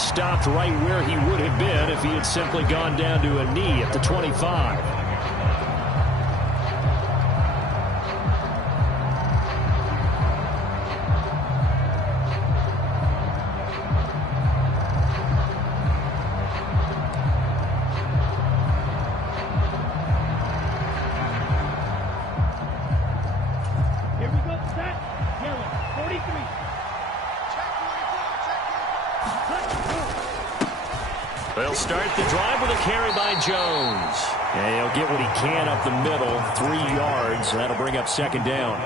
stopped right where he would have been if he had simply gone down to a knee at the 25. They'll start the drive with a carry by Jones. And he'll get what he can up the middle, 3 yards. That'll bring up second down.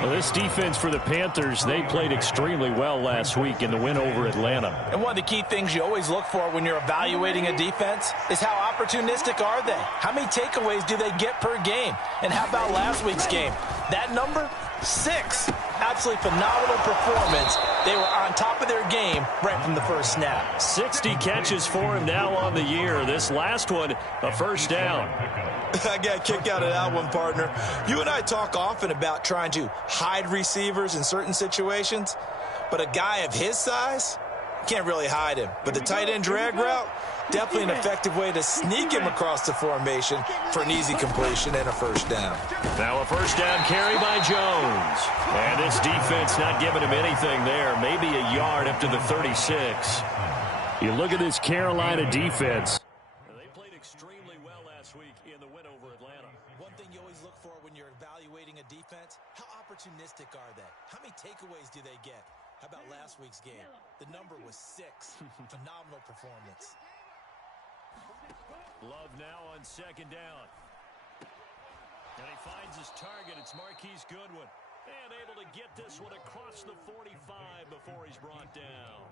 Well, this defense for the Panthers, they played extremely well last week in the win over Atlanta. And one of the key things you always look for when you're evaluating a defense is how opportunistic are they? How many takeaways do they get per game? And how about last week's game? That number? 6. Absolutely phenomenal performance. They were on top of their game right from the first snap. 60 catches for him now on the year. This last one, a first down. I got a kick out of that one, partner. You and I talk often about trying to hide receivers in certain situations, but a guy of his size, can't really hide him. But the tight end drag route, definitely an effective way to sneak him across the formation for an easy completion and a first down. Now a first down carry by Jones. And this defense not giving him anything there. Maybe a yard up to the 36. You look at this Carolina defense. They played extremely well last week in the win over Atlanta. One thing you always look for when you're evaluating a defense, how opportunistic are they? How many takeaways do they get? How about last week's game? The number was 6. Phenomenal performance. Love now on second down. And he finds his target. It's Marquise Goodwin. And able to get this one across the 45 before he's brought down.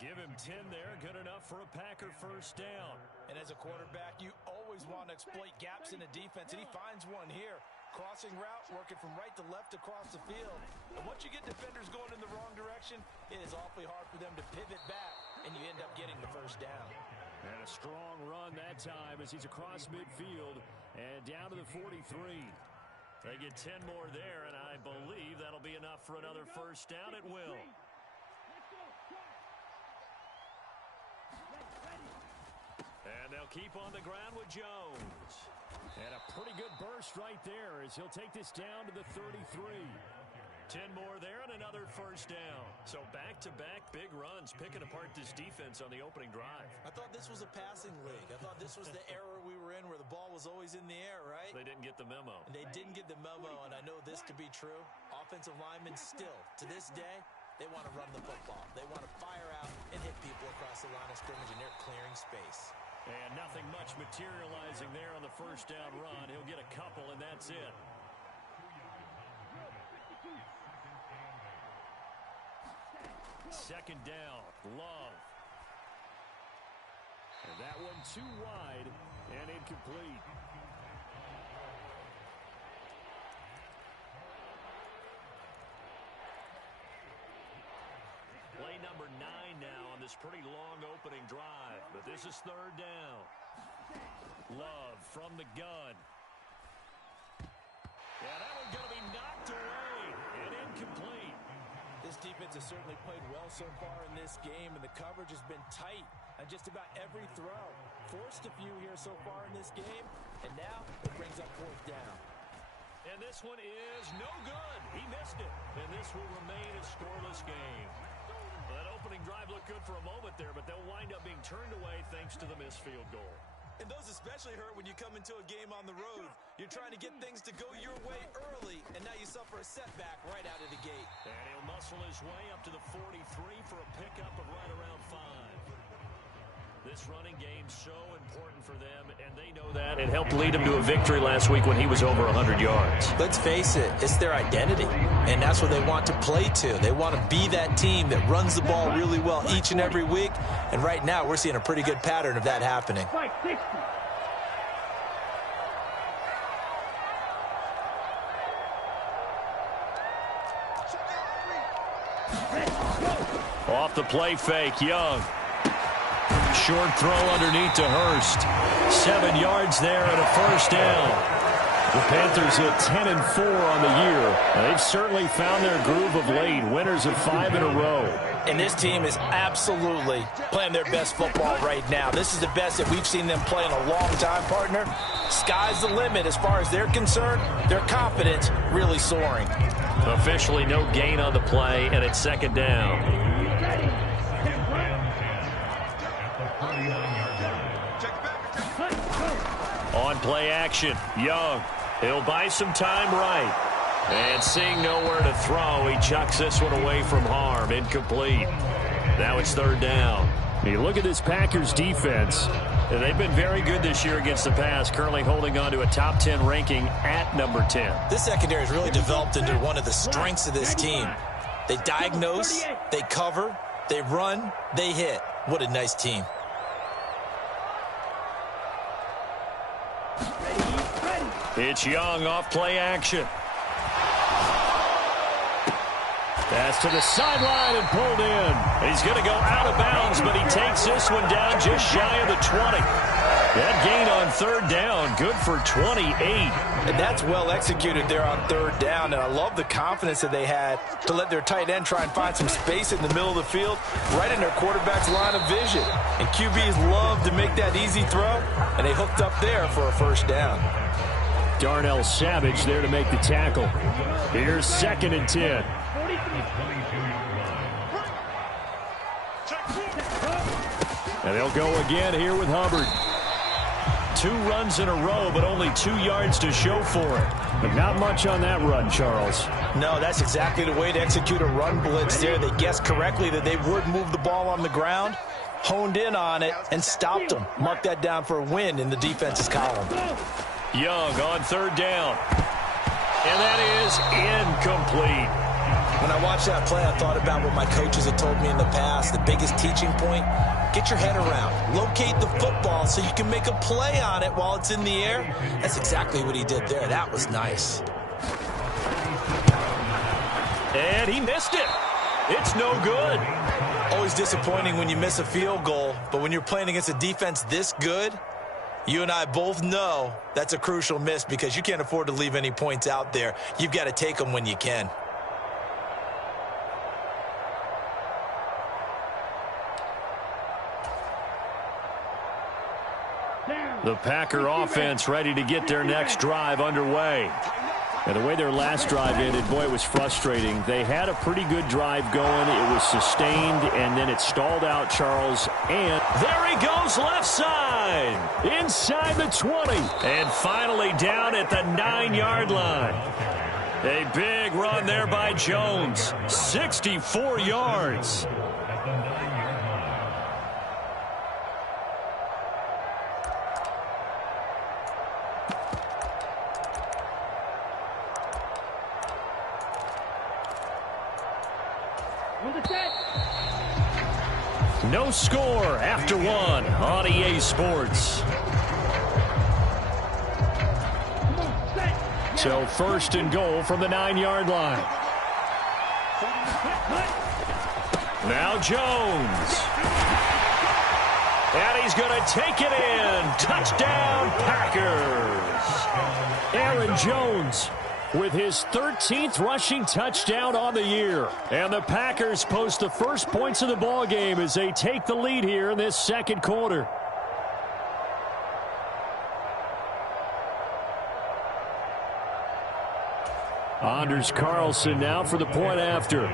Give him 10 there. Good enough for a Packer first down. And as a quarterback, you always want to exploit gaps in the defense. And he finds one here. Crossing route, working from right to left across the field. And once you get defenders going in the wrong direction, it is awfully hard for them to pivot back. And you end up getting the first down. And a strong run that time as he's across midfield and down to the 43. They get 10 more there, and I believe that'll be enough for another first down. It will. And they'll keep on the ground with Jones. And a pretty good burst right there as he'll take this down to the 33. 10 more there and another first down. So back-to-back big runs, picking apart this defense on the opening drive. I thought this was a passing league. I thought this was the era we were in where the ball was always in the air, right? They didn't get the memo. And they didn't get the memo, and I know this to be true. Offensive linemen still, to this day, they want to run the football. They want to fire out and hit people across the line of scrimmage, and they're clearing space. And nothing much materializing there on the first down run. He'll get a couple, and that's it. Second down, Love. And that one too wide and incomplete. Play number 9 now on this pretty long opening drive, but this is third down. Love from the gun. Yeah, that one's going to be knocked away and incomplete. This defense has certainly played well so far in this game, and the coverage has been tight on just about every throw. Forced a few here so far in this game, and now it brings up fourth down. And this one is no good. He missed it, and this will remain a scoreless game. Well, that opening drive looked good for a moment there, but they'll wind up being turned away thanks to the missed field goal. And those especially hurt when you come into a game on the road. You're trying to get things to go your way early, and now you suffer a setback right out of the gate. And he'll muscle his way up to the 43 for a pickup of right around 5. This running game's so important for them, and they know that. It helped lead them to a victory last week when he was over 100 yards. Let's face it, it's their identity, and that's what they want to play to. They want to be that team that runs the ball really well each and every week, and right now we're seeing a pretty good pattern of that happening. Off the play fake, Young. Short throw underneath to Hurst. 7 yards there and a first down. The Panthers at 10-4 on the year. They've certainly found their groove of late. Winners of 5 in a row. And this team is absolutely playing their best football right now. This is the best that we've seen them play in a long time, partner. Sky's the limit as far as they're concerned. Their confidence really soaring. Officially no gain on the play, and it's second down. On play action, Young. He'll buy some time right. And seeing nowhere to throw, he chucks this one away from harm. Incomplete. Now it's third down. You look at this Packers defense. They've been very good this year against the pass, currently holding on to a top 10 ranking at number 10. This secondary has really developed into one of the strengths of this team. They diagnose, they cover, they run, they hit. What a nice team. It's Young off play action. Pass to the sideline and pulled in. He's going to go out of bounds, but he takes this one down just shy of the 20. That gain on third down, good for 28. And that's well executed there on third down. And I love the confidence that they had to let their tight end try and find some space in the middle of the field, right in their quarterback's line of vision. And QBs love to make that easy throw, and they hooked up there for a first down. Darnell Savage there to make the tackle. Here's 2nd and 10. And they'll go again here with Hubbard. 2 runs in a row, but only 2 yards to show for it. But not much on that run, Charles. No, that's exactly the way to execute a run blitz there. They guessed correctly that they would move the ball on the ground, honed in on it, and stopped them. Mark that down for a win in the defense's column. Young on third down. And that is incomplete. When I watched that play, I thought about what my coaches had told me in the past. The biggest teaching point, get your head around. Locate the football so you can make a play on it while it's in the air. That's exactly what he did there. That was nice. And he missed it. It's no good. Always disappointing when you miss a field goal, but when you're playing against a defense this good, you and I both know that's a crucial miss because you can't afford to leave any points out there. You've got to take them when you can. The Packer offense ready to get their next drive underway. And the way their last drive ended, boy, it was frustrating. They had a pretty good drive going. It was sustained, and then it stalled out, Charles. And there he goes left side, inside the 20. And finally down at the 9-yard line. A big run there by Jones, 64 yards. No score after 1 on EA Sports. So 1st and goal from the 9-yard line. Now Jones. And he's going to take it in. Touchdown, Packers. Aaron Jones with his 13th rushing touchdown on the year. And the Packers post the first points of the ball game as they take the lead here in this second quarter. Anders Carlson now for the point after.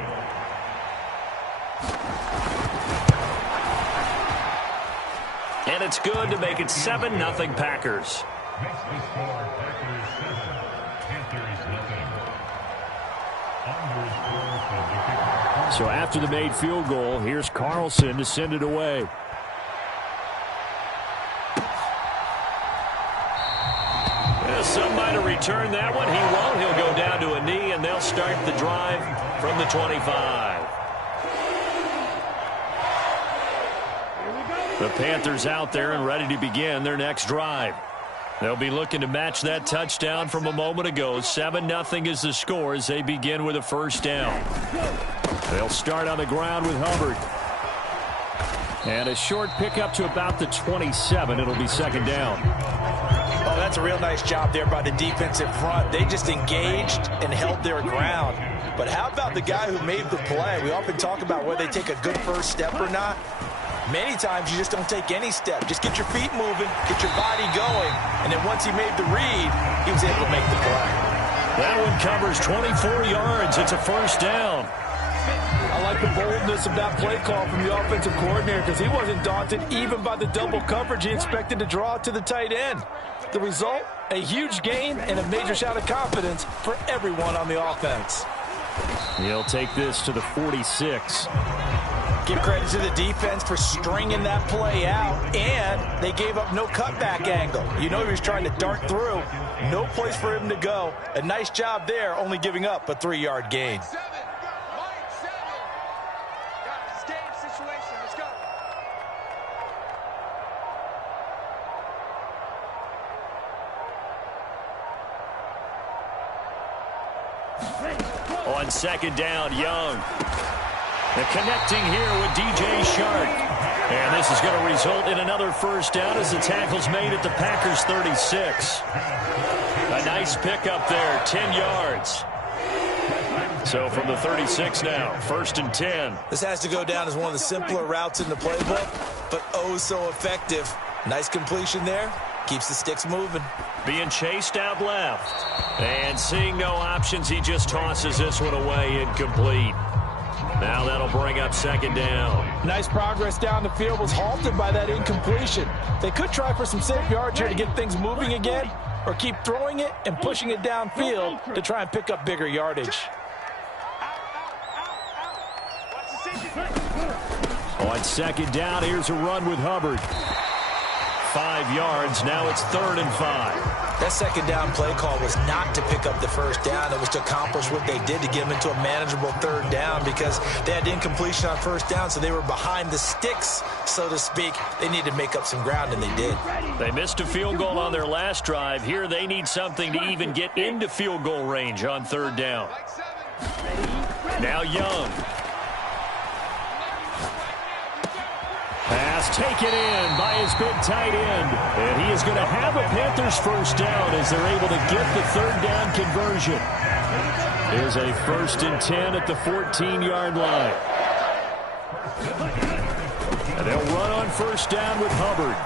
And it's good to make it 7-0 Packers. So after the made field goal, here's Carlson to send it away. Some might have returned that one. He won't. He'll go down to a knee, and they'll start the drive from the 25. The Panthers out there and ready to begin their next drive. They'll be looking to match that touchdown from a moment ago. 7-0 is the score as they begin with a first down. They'll start on the ground with Hubbard. And a short pickup to about the 27. It'll be second down. Oh, that's a real nice job there by the defensive front. They just engaged and held their ground. But how about the guy who made the play? We often talk about whether they take a good first step or not. Many times you just don't take any step. Just get your feet moving, get your body going, and then once he made the read, he was able to make the play. That one covers 24 yards. It's a first down. I like the boldness of that play call from the offensive coordinator because he wasn't daunted even by the double coverage he expected to draw to the tight end. The result, a huge gain and a major shot of confidence for everyone on the offense. He'll take this to the 46. Give credit to the defense for stringing that play out, and they gave up no cutback angle. You know he was trying to dart through. No place for him to go. A nice job there, only giving up a 3-yard gain. On second down, Young. The connecting here with DJ Shark. And this is going to result in another first down as the tackle's made at the Packers' 36. A nice pickup there, 10 yards. So from the 36 now, first and 10. This has to go down as one of the simpler routes in the playbook, but oh so effective. Nice completion there. Keeps the sticks moving. Being chased out left. And seeing no options, he just tosses this one away, incomplete. Now that'll bring up second down. Nice progress down the field, was halted by that incompletion. They could try for some safe yards here to get things moving again, or keep throwing it and pushing it downfield to try and pick up bigger yardage. On second down, here's a run with Hubbard. 5 yards, now it's 3rd and 5. That second down play call was not to pick up the first down. It was to accomplish what they did to get them into a manageable 3rd down because they had incompletion on first down, so they were behind the sticks, so to speak. They needed to make up some ground, and they did. They missed a field goal on their last drive. Here they need something to even get into field goal range on 3rd down. Now Young. Pass taken in by his big tight end. And he is going to have a Panthers first down as they're able to get the 3rd down conversion. Here's a 1st and 10 at the 14-yard line. And they'll run on first down with Hubbard.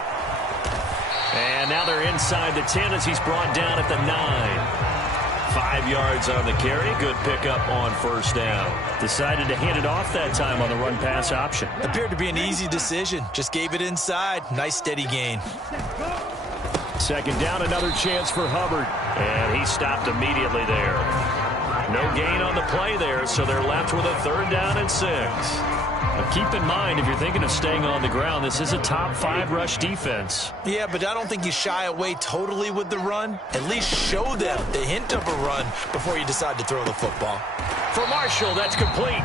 And now they're inside the 10 as he's brought down at the 9. 5 yards on the carry. Good pickup on first down. Decided to hand it off that time on the run-pass option. Appeared to be an easy decision. Just gave it inside. Nice steady gain. Second down, another chance for Hubbard. And he stopped immediately there. No gain on the play there, so they're left with a 3rd down and 6. Now keep in mind, if you're thinking of staying on the ground, this is a top 5 rush defense. Yeah, but I don't think you shy away totally with the run. At least show them the hint of a run before you decide to throw the football. For Marshall, that's complete.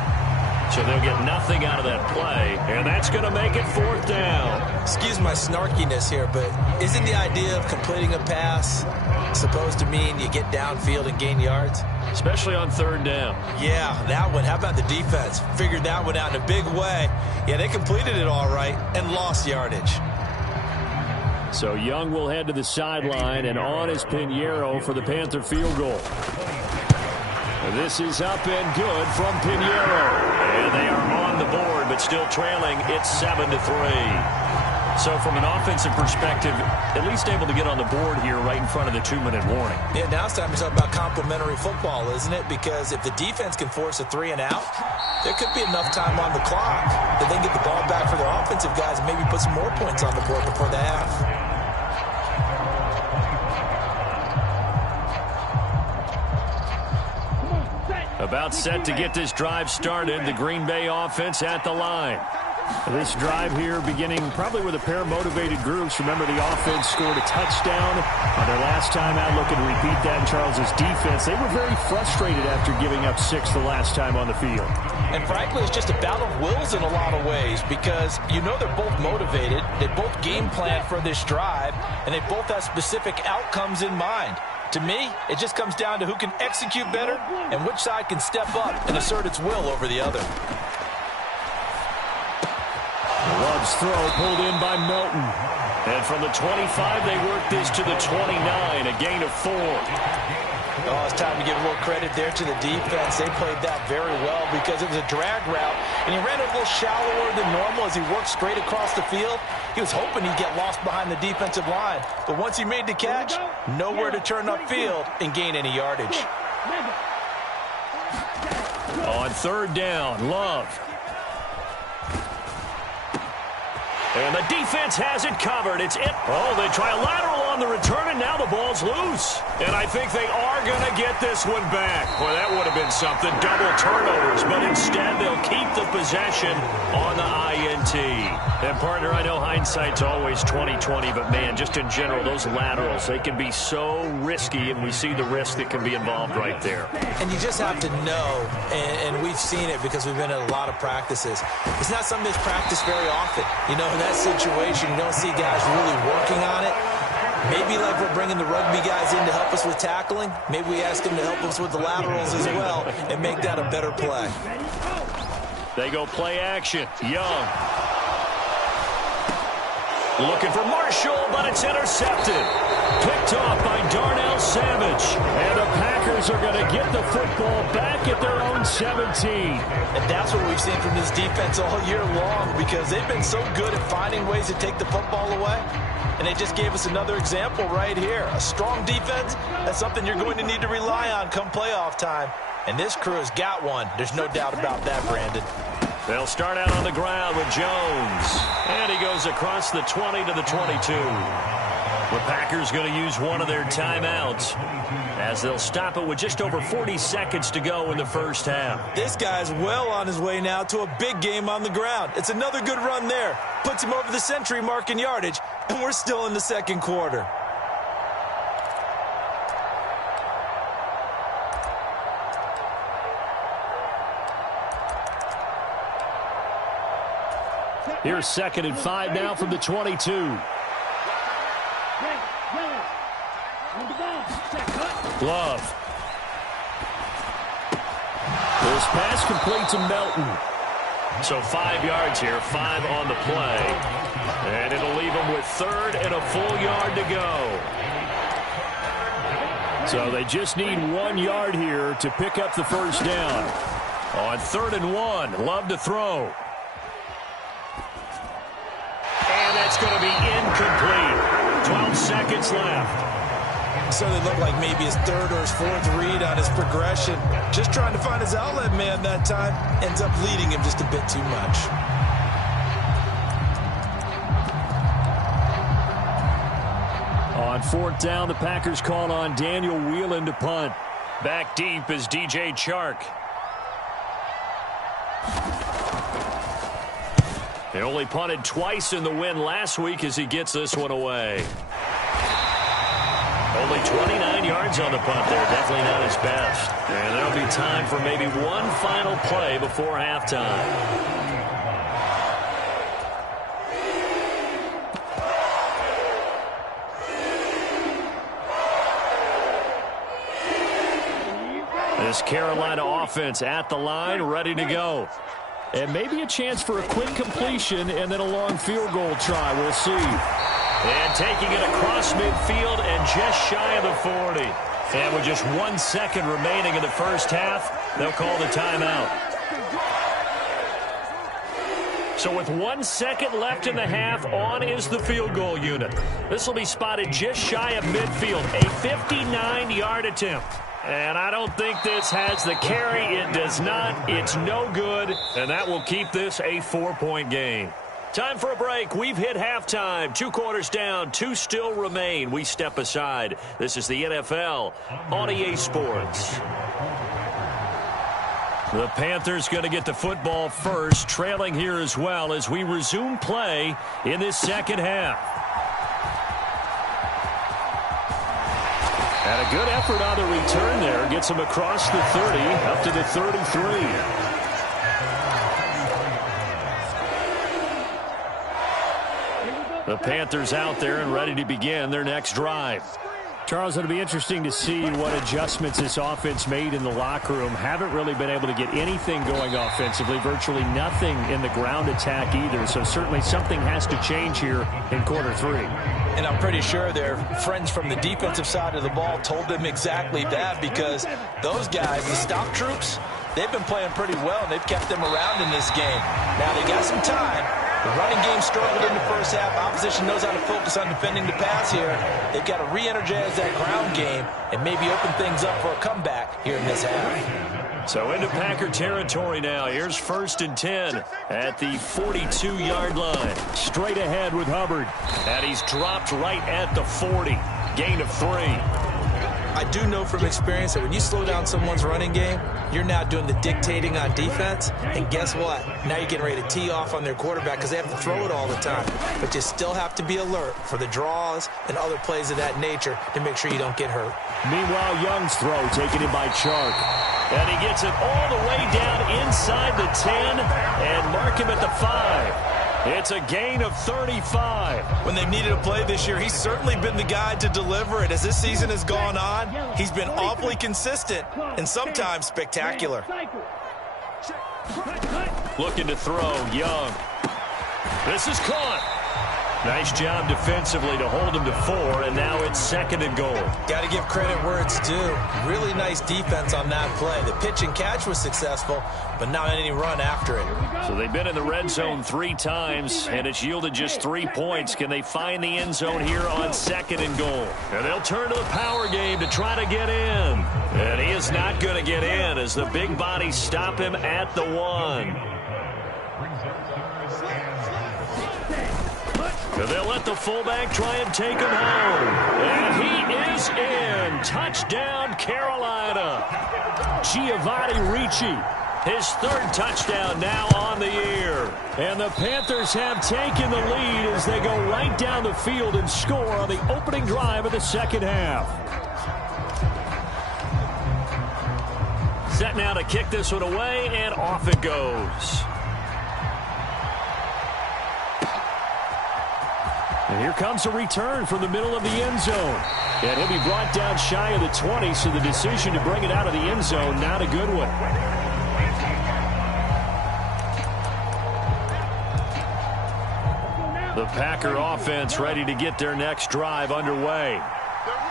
So they'll get nothing out of that play, and that's going to make it 4th down. Excuse my snarkiness here, but isn't the idea of completing a pass supposed to mean you get downfield and gain yards? Especially on 3rd down. Yeah, that one. How about the defense? Figured that one out in a big way. Yeah, they completed it all right and lost yardage. So Young will head to the sideline, and on is Pinheiro for the Panther field goal. This is up and good from Pinheiro. And they are on the board, but still trailing. It's 7-3. So from an offensive perspective, at least able to get on the board here right in front of the 2-minute warning. Yeah, now it's time to talk about complementary football, isn't it? Because if the defense can force a 3 and out, there could be enough time on the clock that they can get the ball back for their offensive guys and maybe put some more points on the board before the half. About set to get this drive started. The Green Bay offense at the line. This drive here beginning probably with a pair of motivated groups. Remember, the offense scored a touchdown on their last time out. Looking to repeat that in Charles's defense. They were very frustrated after giving up 6 the last time on the field. And frankly, it's just a battle of wills in a lot of ways because you know they're both motivated. They both game plan for this drive, and they both have specific outcomes in mind. To me, it just comes down to who can execute better and which side can step up and assert its will over the other. Love Love's throw pulled in by Melton. And from the 25, they work this to the 29, a gain of 4. Oh, it's time to give a little credit there to the defense. They played that very well because it was a drag route, and he ran it a little shallower than normal as he worked straight across the field. He was hoping he'd get lost behind the defensive line, but once he made the catch, nowhere to turn upfield and gain any yardage. On third down, Love. And the defense has it covered. It's it. Oh, they try a lateral on the return, and now the ball's loose. And I think they are going to get this one back. Boy, that would have been something. Double turnovers, but instead they'll keep the possession on the INT. And, partner, I know hindsight's always 20/20, but, man, just in general, those laterals, they can be so risky, and we see the risk that can be involved right there. And you just have to know, and we've seen it because we've been at a lot of practices. It's not something that's practiced very often. You know, in that situation, you don't see guys really working on it. Maybe like we're bringing the rugby guys in to help us with tackling, maybe we ask them to help us with the laterals as well and make that a better play. They go play action. Young. Looking for Marshall, but it's intercepted. Picked off by Darnell Savage. And the Packers are going to get the football back at their own 17. And that's what we've seen from this defense all year long because they've been so good at finding ways to take the football away. And they just gave us another example right here. A strong defense, that's something you're going to need to rely on come playoff time. And this crew has got one. There's no doubt about that, Brandon. They'll start out on the ground with Jones. And he goes across the 20 to the 22. The Packers going to use one of their timeouts as they'll stop it with just over 40 seconds to go in the first half. This guy's well on his way now to a big game on the ground. It's another good run there. Puts him over the century mark in yardage, and we're still in the second quarter. Here's 2nd and 5 now from the 22. Love. This pass complete to Melton. So 5 yards here, 5 on the play. And it'll leave him with 3rd and a full yard to go. So they just need 1 yard here to pick up the first down. On 3rd and 1, Love to throw. And that's going to be incomplete. 12 seconds left. So they look like maybe his 3rd or his 4th read on his progression. Just trying to find his outlet man that time. Ends up leading him just a bit too much. On 4th down, the Packers call on Daniel Whelan to punt. Back deep is DJ Chark. They only punted twice in the win last week as he gets this one away. Only 29 yards on the punt there. Definitely not his best. And there'll be time for maybe one final play before halftime. This Carolina offense at the line, ready to go. And maybe a chance for a quick completion and then a long field goal try. We'll see. And taking it across midfield and just shy of the 40. And with just 1 second remaining in the first half, they'll call the timeout. So with 1 second left in the half, on is the field goal unit. This will be spotted just shy of midfield. A 59-yard attempt. And I don't think this has the carry. It does not. It's no good. And that will keep this a 4-point game. Time for a break. We've hit halftime. 2 quarters down. 2 still remain. We step aside. This is the NFL on EA Sports. The Panthers going to get the football first, trailing here as well as we resume play in this second half. And a good effort on the return there. Gets him across the 30, up to the 33. The Panthers out there and ready to begin their next drive. Charles, it'll be interesting to see what adjustments this offense made in the locker room. Haven't really been able to get anything going offensively, virtually nothing in the ground attack either. So certainly something has to change here in quarter 3. And I'm pretty sure their friends from the defensive side of the ball told them exactly that, because those guys, the stop troops, they've been playing pretty well, and they've kept them around in this game. Now they got some time. The running game struggled in the first half. Opposition knows how to focus on defending the pass here. They've got to re-energize that ground game and maybe open things up for a comeback here in this half. So into Packer territory now. Here's 1st and 10 at the 42-yard line. Straight ahead with Hubbard. And he's dropped right at the 40. Gain of 3. I do know from experience that when you slow down someone's running game, you're now doing the dictating on defense. And guess what? Now you're getting ready to tee off on their quarterback because they have to throw it all the time. But you still have to be alert for the draws and other plays of that nature to make sure you don't get hurt. Meanwhile, Young's throw taken in by Chark. And he gets it all the way down inside the 10 and mark him at the 5. It's a gain of 35. When they've needed a play this year, he's certainly been the guy to deliver it. As this season has gone on, he's been awfully consistent and sometimes spectacular. Looking to throw, Young. This is caught. Nice job defensively to hold him to 4, and now it's 2nd and goal. Got to give credit where it's due. Really nice defense on that play. The pitch and catch was successful, but not any run after it. So they've been in the red zone 3 times, and it's yielded just 3 points. Can they find the end zone here on 2nd and goal? And they'll turn to the power game to try to get in. And he is not going to get in as the big bodies stop him at the 1. And they'll let the fullback try and take him home. And he is in. Touchdown, Carolina. Giovanni Ricci, his 3rd touchdown now on the year. And the Panthers have taken the lead as they go right down the field and score on the opening drive of the 2nd half. Set now to kick this one away, and off it goes. And here comes a return from the middle of the end zone. And he'll be brought down shy of the 20, so the decision to bring it out of the end zone, not a good one. The Packer offense ready to get their next drive underway.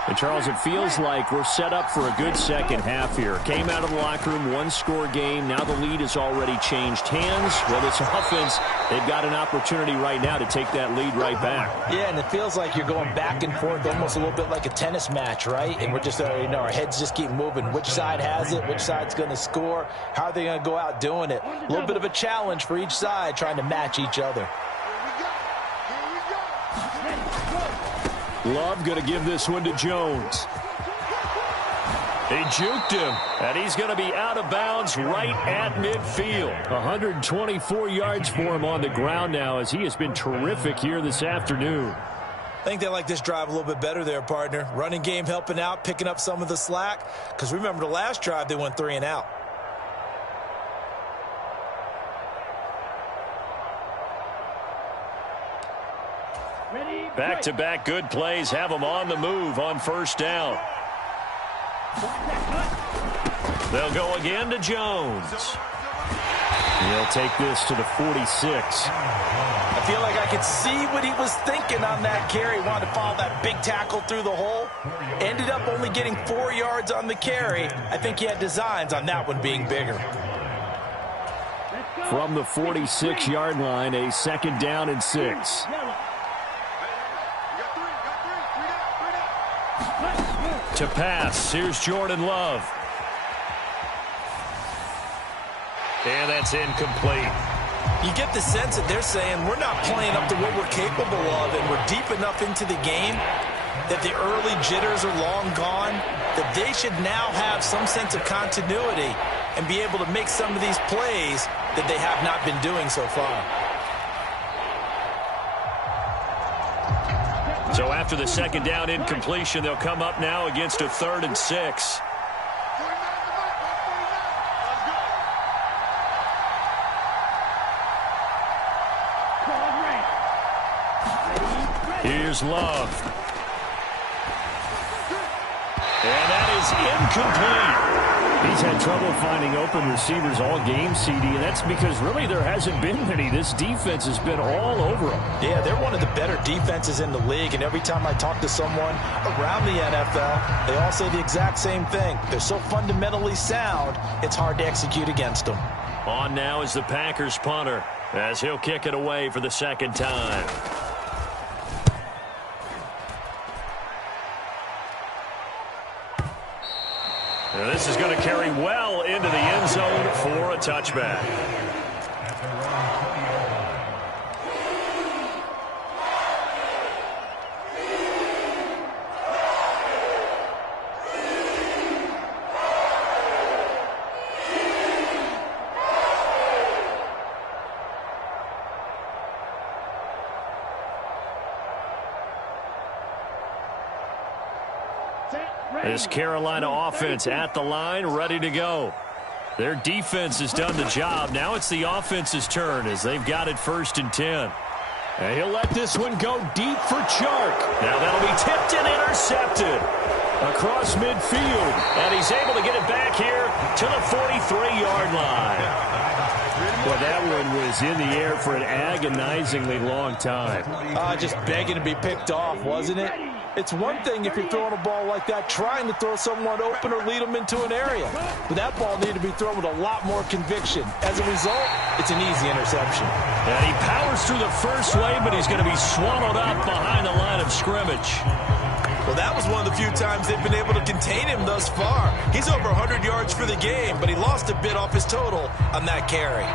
And Charles, it feels like we're set up for a good second half here. Came out of the locker room, 1-score game. Now the lead has already changed hands. Well, this offense, they've got an opportunity right now to take that lead right back. Yeah, and it feels like you're going back and forth, almost a little bit like a tennis match, right? And we're just, our heads just keep moving. Which side has it? Which side's going to score? How are they going to go out doing it? A little bit of a challenge for each side, trying to match each other. Love going to give this one to Jones. He juked him, and he's going to be out of bounds right at midfield. 124 yards for him on the ground now, as he has been terrific here this afternoon. I think they like this drive a little bit better there, partner. Running game helping out, picking up some of the slack. Because remember the last drive, they went 3 and out. Back-to-back good plays have them on the move on 1st down. They'll go again to Jones. He'll take this to the 46. I feel like I could see what he was thinking on that carry. Wanted to follow that big tackle through the hole. Ended up only getting 4 yards on the carry. I think he had designs on that one being bigger. From the 46-yard line, a 2nd down and 6. To pass, here's Jordan Love. And that's incomplete. You get the sense that they're saying we're not playing up to what we're capable of, and we're deep enough into the game that the early jitters are long gone, that they should now have some sense of continuity and be able to make some of these plays that they have not been doing so far. So after the 2nd down incompletion, they'll come up now against a 3rd and 6. Here's Love. And that is incomplete. He's had trouble finding open receivers all game, CD, and that's because really there hasn't been many. This defense has been all over them. Yeah, they're one of the better defenses in the league, and every time I talk to someone around the NFL, they all say the exact same thing. They're so fundamentally sound, it's hard to execute against them. On now is the Packers punter, as he'll kick it away for the second time. And this is going to carry well into the end zone for a touchback. This Carolina offense at the line, ready to go. Their defense has done the job. Now it's the offense's turn as they've got it 1st and 10. And he'll let this one go deep for Chark. Now that'll be tipped and intercepted across midfield. And he's able to get it back here to the 43-yard line. Well, that one was in the air for an agonizingly long time. Just begging to be picked off, wasn't it? It's one thing if you're throwing a ball like that, trying to throw someone open or lead them into an area. But that ball needed to be thrown with a lot more conviction. As a result, it's an easy interception. And he powers through the first wave, but he's going to be swallowed up behind the line of scrimmage. Well, that was one of the few times they've been able to contain him thus far. He's over 100 yards for the game, but he lost a bit off his total on that carry.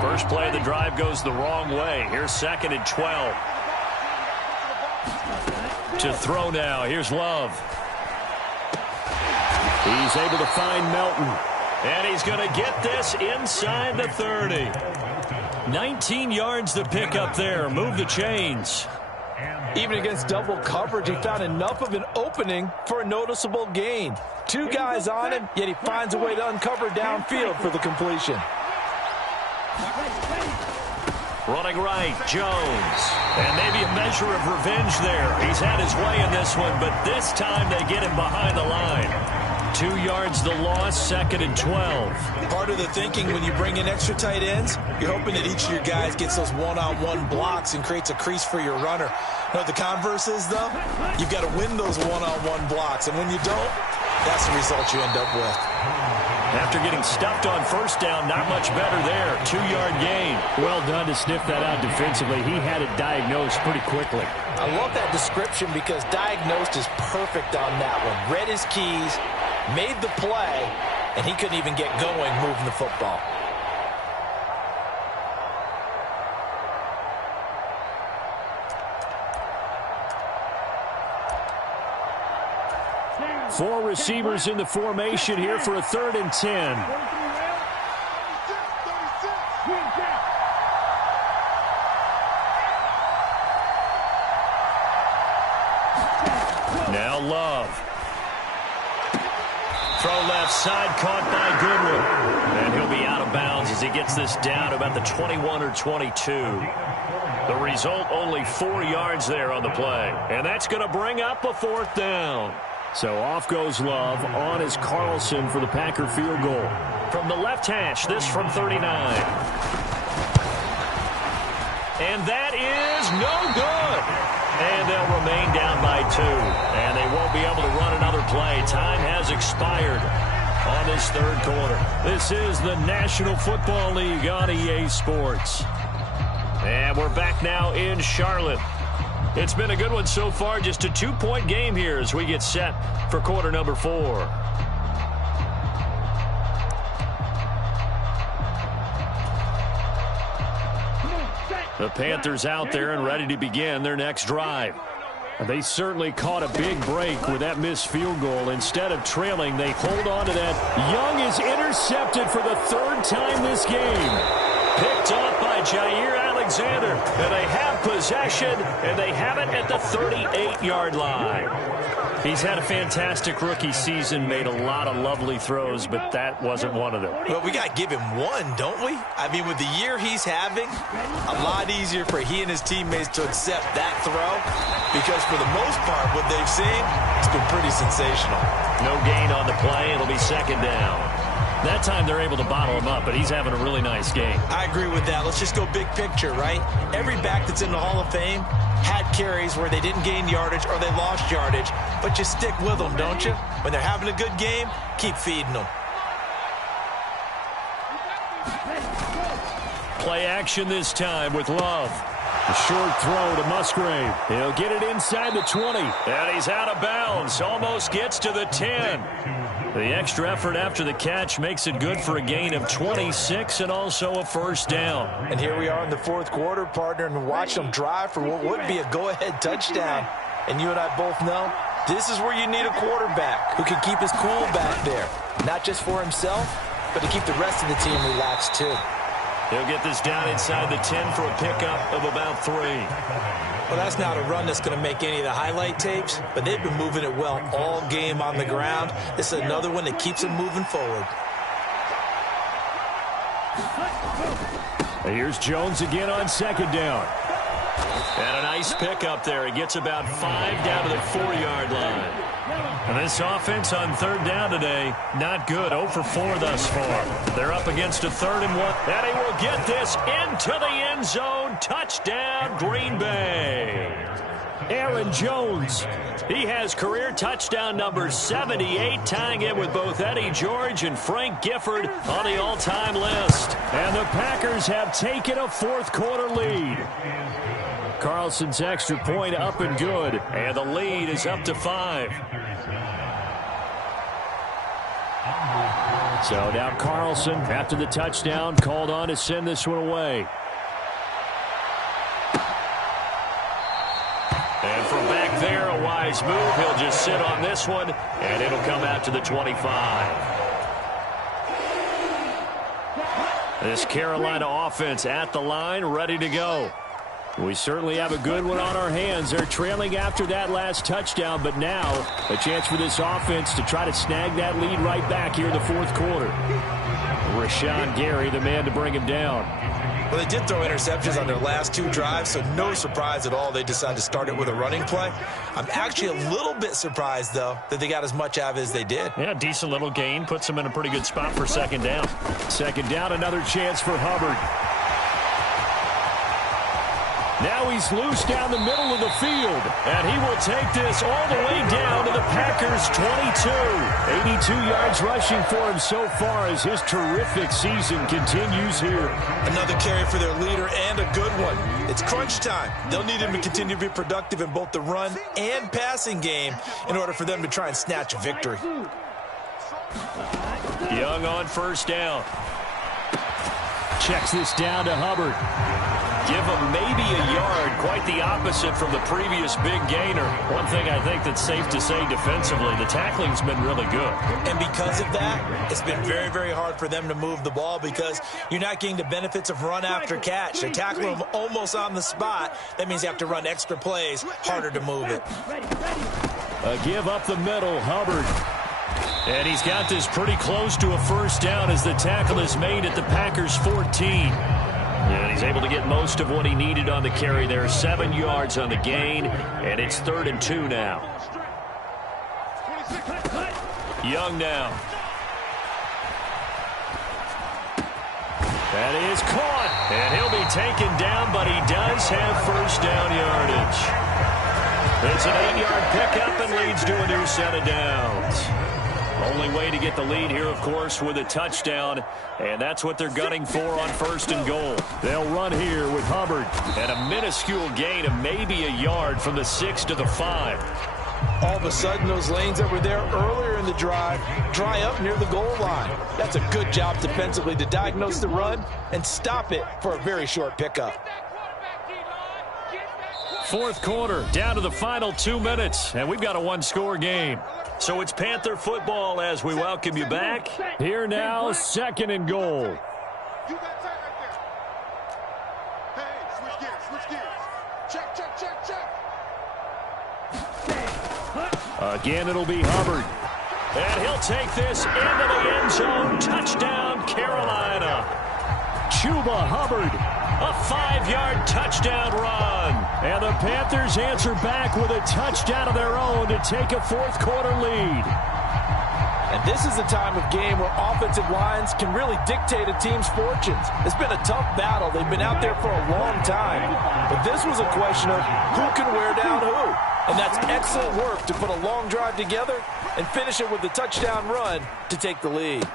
First play of the drive goes the wrong way. Here's 2nd and 12. To throw now. Here's Love. He's able to find Melton. And he's going to get this inside the 30. 19 yards to pick up there. Move the chains. Even against double coverage, he found enough of an opening for a noticeable gain. 2 guys on him, yet he finds a way to uncover downfield for the completion. Running right, Jones. And maybe a measure of revenge there. He's had his way in this one, but this time they get him behind the line. 2 yards the loss, 2nd and 12. Part of the thinking when you bring in extra tight ends, you're hoping that each of your guys gets those one-on-one blocks and creates a crease for your runner. You know what the converse is, though? You've got to win those one-on-one blocks, and when you don't, that's the result you end up with. After getting stuffed on first down, not much better there. 2-yard gain. Well done to sniff that out defensively. He had it diagnosed pretty quickly. I love that description because diagnosed is perfect on that one. Read his keys, made the play, and he couldn't even get going moving the football. Four receivers in the formation here for a 3rd and 10. Now Love. Throw left side, caught by Goodwin. And he'll be out of bounds as he gets this down about the 21 or 22. The result, only 4 yards there on the play. And that's going to bring up a 4th down. So off goes Love. On is Carlson for the Packer field goal. From the left hash, this from 39. And that is no good. And they'll remain down by 2. And they won't be able to run another play. Time has expired on this 3rd quarter. This is the National Football League on EA Sports. And we're back now in Charlotte. It's been a good one so far. Just a 2-point game here as we get set for quarter number 4. The Panthers out there and ready to begin their next drive. They certainly caught a big break with that missed field goal. Instead of trailing, they hold on to that. Young is intercepted for the 3rd time this game. Picked off by Jair Alexander. And they have possession, and they have it at the 38-yard line. He's had a fantastic rookie season, made a lot of lovely throws, but that wasn't one of them. Well, we got to give him one, don't we? I mean, with the year he's having, a lot easier for he and his teammates to accept that throw because for the most part, what they've seen, it's been pretty sensational. No gain on the play. It'll be second down. That time they're able to bottle him up, but he's having a really nice game. I agree with that. Let's just go big picture, right? Every back that's in the Hall of Fame had carries where they didn't gain yardage or they lost yardage, but you stick with them, don't you? When they're having a good game, keep feeding them. Play action this time with Love. A short throw to Musgrave. He'll get it inside the 20. And he's out of bounds. Almost gets to the 10. The extra effort after the catch makes it good for a gain of 26 and also a first down. And here we are in the fourth quarter, partner, and watch them drive for what would be a go-ahead touchdown. And you and I both know this is where you need a quarterback who can keep his cool back there. Not just for himself, but to keep the rest of the team relaxed too. He'll get this down inside the 10 for a pickup of about 3. Well, that's not a run that's going to make any of the highlight tapes, but they've been moving it well all game on the ground. This is another one that keeps them moving forward. Here's Jones again on second down. And a nice pickup there. He gets about 5 down to the 4-yard line. And this offense on third down today, not good. 0 for 4 thus far. They're up against a 3rd and 1. And he will get this into the end zone. Touchdown, Green Bay. Aaron Jones. He has career touchdown number 78, tying it with both Eddie George and Frank Gifford on the all-time list. And the Packers have taken a fourth quarter lead. Carlson's extra point up and good, and the lead is up to 5. So now Carlson, after the touchdown, called on to send this one away. And from back there, a wise move. He'll just sit on this one, and it'll come out to the 25. This Carolina offense at the line, ready to go. We certainly have a good one on our hands. They're trailing after that last touchdown, but now a chance for this offense to try to snag that lead right back here in the fourth quarter. Rashawn Gary, the man to bring him down. Well, they did throw interceptions on their last 2 drives, so no surprise at all they decided to start it with a running play. I'm actually a little bit surprised, though, that they got as much out of it as they did. Yeah, decent little gain. Puts them in a pretty good spot for second down. Second down, another chance for Hubbard. Now he's loose down the middle of the field, and he will take this all the way down to the Packers' 22. 82 yards rushing for him so far as his terrific season continues here. Another carry for their leader and a good one. It's crunch time. They'll need him to continue to be productive in both the run and passing game in order for them to try and snatch a victory. Young on first down. Checks this down to Hubbard. Give him maybe a yard, quite the opposite from the previous big gainer. One thing I think that's safe to say defensively, the tackling's been really good. And because of that, it's been very, very hard for them to move the ball because you're not getting the benefits of run after catch. They tackle him almost on the spot. That means you have to run extra plays, harder to move it. A give up the middle, Hubbard. And he's got this pretty close to a first down as the tackle is made at the Packers' 14. And he's able to get most of what he needed on the carry there. 7 yards on the gain, and it's 3rd and 2 now. Young now. That is caught, and he'll be taken down, but he does have first down yardage. It's an 8-yard pickup and leads to a new set of downs. Only way to get the lead here, of course, with a touchdown, and that's what they're gunning for on 1st and goal. They'll run here with Hubbard, and a minuscule gain of maybe a yard from the 6 to the 5. All of a sudden, those lanes that were there earlier in the drive dry up near the goal line. That's a good job defensively to diagnose the run and stop it for a very short pickup. Fourth quarter, down to the final 2 minutes, and we've got a one-score game. So it's Panther football as we welcome you back. Here now, 2nd and goal. Again, it'll be Hubbard. And he'll take this into the end zone. Touchdown, Carolina. Chuba Hubbard, a 5-yard touchdown run. And the Panthers answer back with a touchdown of their own to take a fourth-quarter lead. And this is the time of game where offensive lines can really dictate a team's fortunes. It's been a tough battle. They've been out there for a long time. But this was a question of who can wear down who. And that's excellent work to put a long drive together and finish it with a touchdown run to take the lead.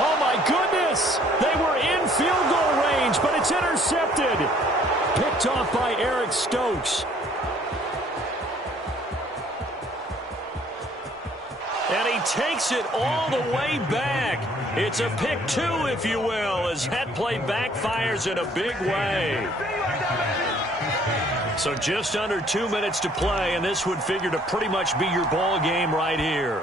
Oh, my goodness! They were in field goal range, but it's intercepted. Picked off by Eric Stokes. And he takes it all the way back. It's a pick two, if you will, as that play backfires in a big way. So just under 2 minutes to play, and this would figure to pretty much be your ball game right here.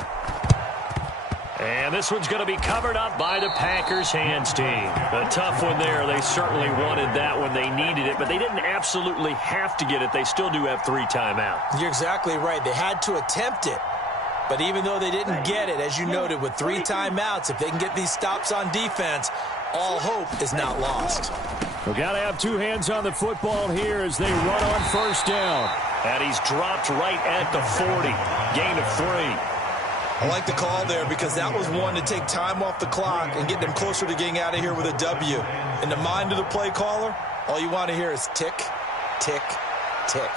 And this one's going to be covered up by the Packers hands team. A tough one there. They certainly wanted that when they needed it, but they didn't absolutely have to get it. They still do have 3 timeouts. You're exactly right. They had to attempt it. But even though they didn't get it, as you noted, with 3 timeouts, if they can get these stops on defense, all hope is not lost. We've got to have 2 hands on the football here as they run on first down. And he's dropped right at the 40. Gain of 3. I like the call there because that was one to take time off the clock and get them closer to getting out of here with a W. In the mind of the play caller, all you want to hear is tick, tick, tick.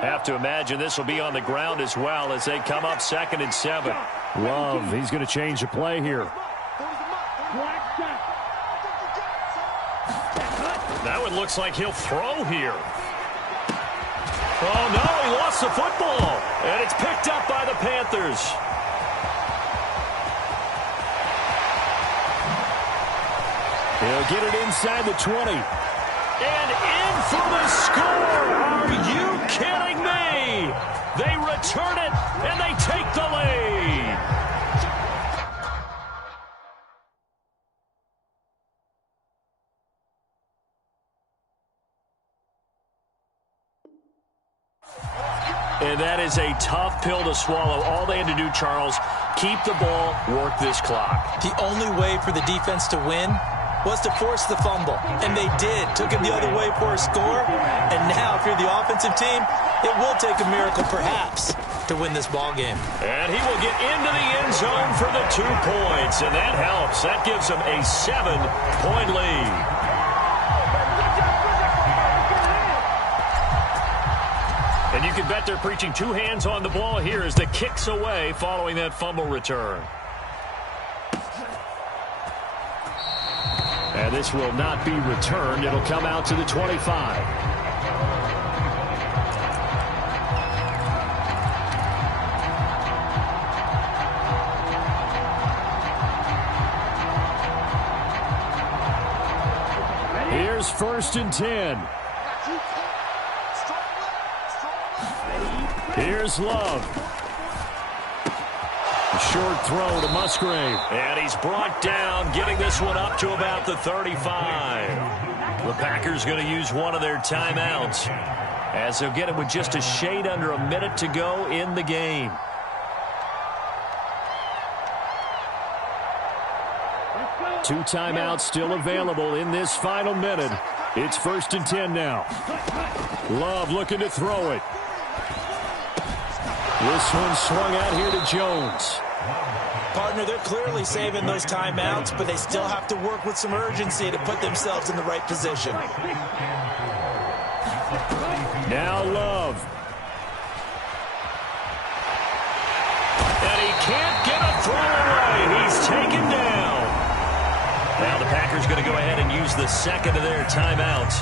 Have to imagine this will be on the ground as well as they come up 2nd and 7. Love, he's going to change the play here. That one looks like he'll throw here. Oh, no, he lost the football. And it's picked up by the Panthers. He'll get it inside the 20. And in for the score. Are you kidding me? They return it, and they take the lead. And that is a tough pill to swallow. All they had to do, Charles, keep the ball, work this clock. The only way for the defense to win was to force the fumble, and they did. Took it the other way for a score, and now if you're the offensive team, it will take a miracle perhaps to win this ball game. And he will get into the end zone for the 2 points, and that helps. That gives them a 7-point lead. And you can bet they're preaching 2 hands on the ball here as the kick's away following that fumble return. And this will not be returned. It'll come out to the 25. Here's 1st and 10. Here's Love. A short throw to Musgrave. And he's brought down, getting this one up to about the 35. The Packers going to use one of their timeouts, as they'll get it with just a shade under a minute to go in the game. Two timeouts still available in this final minute. It's 1st and 10 now. Love looking to throw it. This one swung out here to Jones. Partner, they're clearly saving those timeouts, but they still have to work with some urgency to put themselves in the right position. Now Love. And he can't get a throw away. He's taken down. Now the Packers going to go ahead and use the second of their timeouts.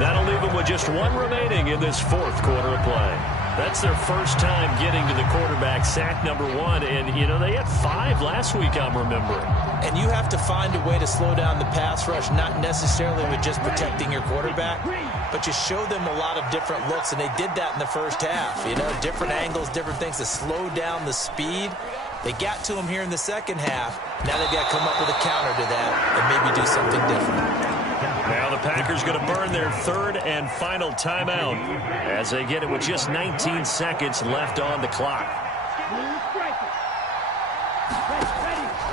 That'll leave them with just one remaining in this 4th quarter of play. That's their first time getting to the quarterback, sack number 1. And, you know, they had 5 last week, I'm remembering. And you have to find a way to slow down the pass rush, not necessarily with just protecting your quarterback, but just show them a lot of different looks. And they did that in the first half. You know, different angles, different things to slow down the speed. They got to him here in the second half. Now they've got to come up with a counter to that and maybe do something different. Now the Packers going to burn their 3rd and final timeout as they get it with just 19 seconds left on the clock.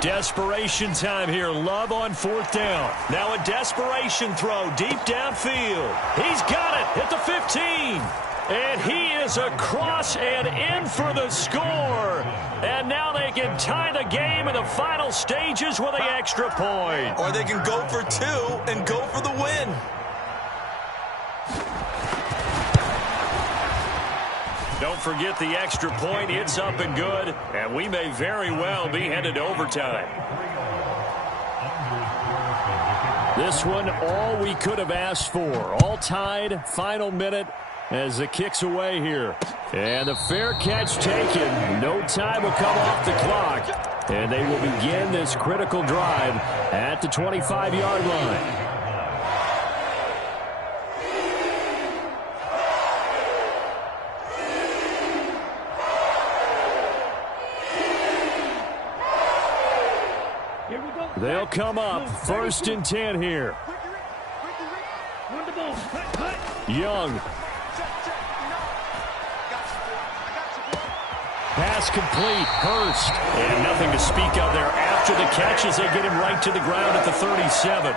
Desperation time here. Love on 4th down. Now a desperation throw deep downfield. He's got it at the 15. And he is across and in for the score. And now they can tie the game in the final stages with an extra point. Or they can go for 2 and go for the win. Don't forget the extra point. It's up and good. And we may very well be headed to overtime. This one, all we could have asked for. All tied, final minute as the kick's away here. And the fair catch taken. No time will come off the clock. And they will begin this critical drive at the 25-yard line. They'll come up 1st and 10 here. Young. Pass complete. Hurst. And nothing to speak of there after the catch as they get him right to the ground at the 37.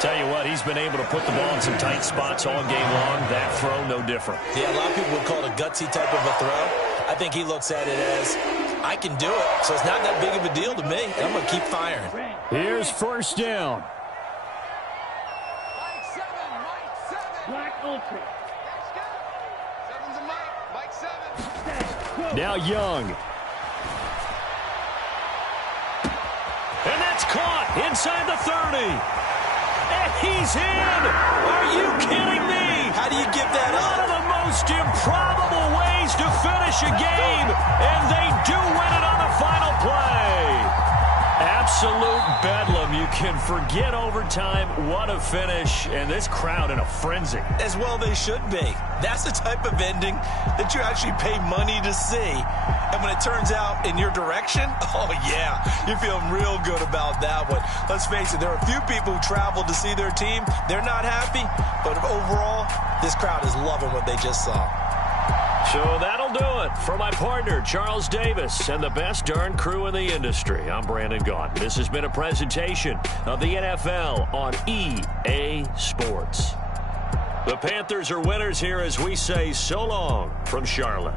Tell you what, he's been able to put the ball in some tight spots all game long. That throw, no different. Yeah, a lot of people would call it a gutsy type of a throw. I think he looks at it as, I can do it, so it's not that big of a deal to me. I'm going to keep firing. Here's 1st down. Now Young. And that's caught inside the 30. And he's in. Are you kidding me? How do you give that up? One of the most improbable ways to finish a game. And they do win it on the final play. Absolute bedlam. You can forget overtime. What a finish. And this crowd in a frenzy. As well they should be. That's the type of ending that you actually pay money to see. And when it turns out in your direction, oh yeah, you're feeling real good about that one. Let's face it, there are a few people who travel to see their team. They're not happy, but overall, this crowd is loving what they just saw. So that'll do it for my partner, Charles Davis, and the best darn crew in the industry. I'm Brandon Gaudin. This has been a presentation of the NFL on EA Sports. The Panthers are winners here as we say so long from Charlotte.